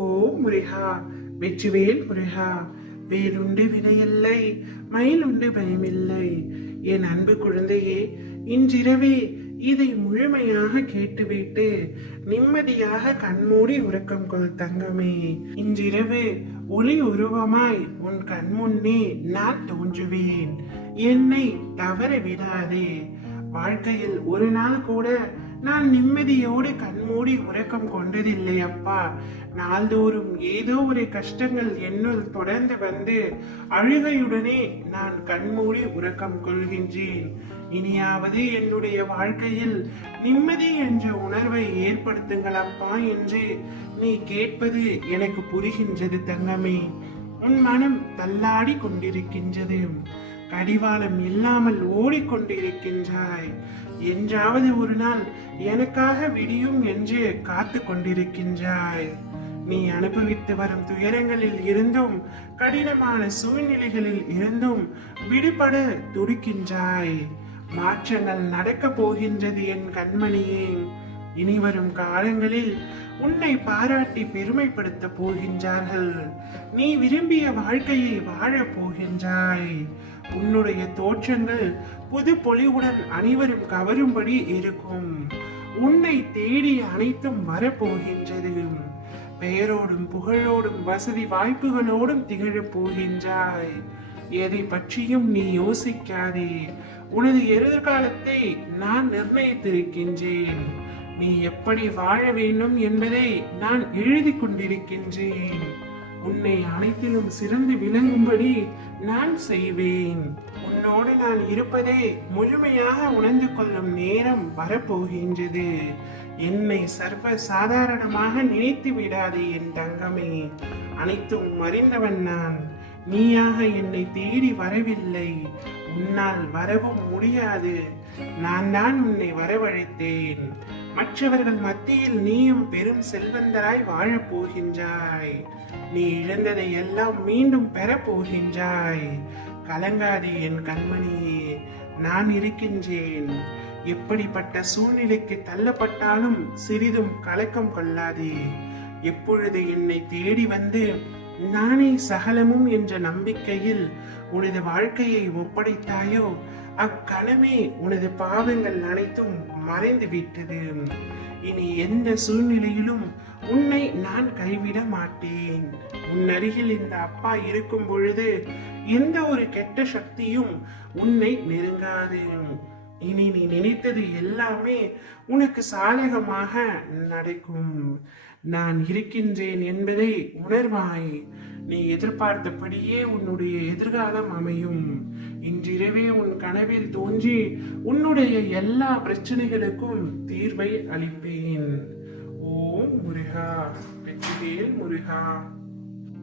ஓ முருகா, வெற்றிவேல் முருகா, வேலுண்டு வினையில்லை, மயிலுண்டு பயமில்லை. என் அன்பு குழந்தையே, இன்றிரவே இதை முழுமையாக கேட்டுவிட்டு நிம்மதியாக கண்மூடி உறக்கம் கொள் தங்கமே. இன்றிரவு ஒளி உருவமாய் உன் கண்முன்னே நான் தோன்றுவேன். என்னை தவற விடாதே. வாழ்க்கையில் ஒரு நாள் கூட நான் நிம்மதியோடு கண்மூடி உறக்கம் கொண்டதில்லை அப்பா. நாள்தோறும் ஏதோ ஒரு கஷ்டங்கள் என்னுள் தொடர்ந்து வந்து அழுகையுடனே நான் கண்மூடி உறக்கம் கொள்கின்றேன். இனியாவது என்னுடைய வாழ்க்கையில் நிம்மதி என்ற உணர்வை ஏற்படுத்துங்கள் அப்பா என்று நீ கேட்பது எனக்கு புரிகின்றது தங்கமே. உன் மனம் தள்ளாடி கொண்டிருக்கின்றது. கடிவாளம் இல்லாமல் ஓடிக்கொண்டிருக்கின்றாய். என்றாவது ஒரு நாள் எனக்காக விடியும் என்று காத்து கொண்டிருக்கின்றாய். நீ அனுபவித்து வரும் துயரங்களில் இருந்தும் கடினமான சூழ்நிலைகளில் இருந்தும் விடுபட துடிக்கின்றாய். மாற்றங்கள் நடக்க போகின்றது என் கண்மணியே. இனி வரும் காலங்களில் உன்னை பாராட்டி பெருமைப்படுத்த போகின்றார்கள். நீ விரும்பிய வாழ்க்கையை வாழப் போகின்றாய். உன்னுடைய தோற்றங்கள் புது பொலிவுடன் அனைவரும் கவரும்படி இருக்கும். உன்னை தேடி அனைத்தும் வரப்போகின்றது. பெயரோடும் புகழோடும் வசதி வாய்ப்புகளோடும் திகழப் போகின்றாய். எதை பற்றியும் நீ யோசிக்காதே. உனது எதிர்காலத்தை நான் நிர்ணயித்திருக்கின்றேன். நீ எப்படி வாழ வேண்டும் என்பதை நான் எழுதி கொண்டிருக்கின்றேன். உன்னை அனைத்திலும் சிறந்து விளங்கும்படி நான் செய்வேன். உன்னோடு நான் இருப்பதை முழுமையாக உணர்ந்து கொள்ளும் நேரம் வரப்போகின்றது. என்னை சர்வ சாதாரணமாக நினைத்து விடாதே என் தங்கமே. அனைத்தும் அறிந்தவன் நான். நீயாக என்னை தேடி வரவில்லை. உன்னால் வரவும் முடியாது. நான் தான் உன்னை வரவழைத்தேன். மற்றவர்கள் மத்தியில் நீயும் பெரும் செல்வந்தராய் வாழப் போகின்றாய். நீ இழந்ததை எல்லாம் மீண்டும் பெறப் போகின்றாய். கலங்காதே என் கண்மணியே, நான் இருக்கின்றேன். எப்படிப்பட்ட சூழ்நிலைக்கு தள்ளப்பட்டாலும் சிறிதும் கலக்கம் கொள்ளாதே. எப்பொழுது என்னை தேடி வந்து நானே சகலமும் என்ற நம்பிக்கையில் உனது வாழ்க்கையை ஒப்படைத்தாயோ அக்கணமே உனது பாவங்கள் அனைத்தும் மறைந்து விட்டது. இனி எந்த சூழ்நிலையிலும் உன்னை நான் கைவிட மாட்டேன். உன் அருகில் இந்த அப்பா இருக்கும் பொழுது எந்த ஒரு கெட்ட சக்தியும் உன்னை நெருங்காது. இனி நீ நினைத்தது எல்லாமே உனக்கு சாதகமாக நடக்கும். நான் இருக்கின்றேன் என்பதை உணர்வாய். நீ எதிர்பார்த்தபடியே உன்னுடைய எதிர்காலம் அமையும். இன்றிரவே உன் கனவில் தோன்றி உன்னுடைய எல்லா பிரச்சனைகளுக்கும் தீர்வை அளிப்பேன். ஓம் முருகா, வெற்றிவேல் முருகா.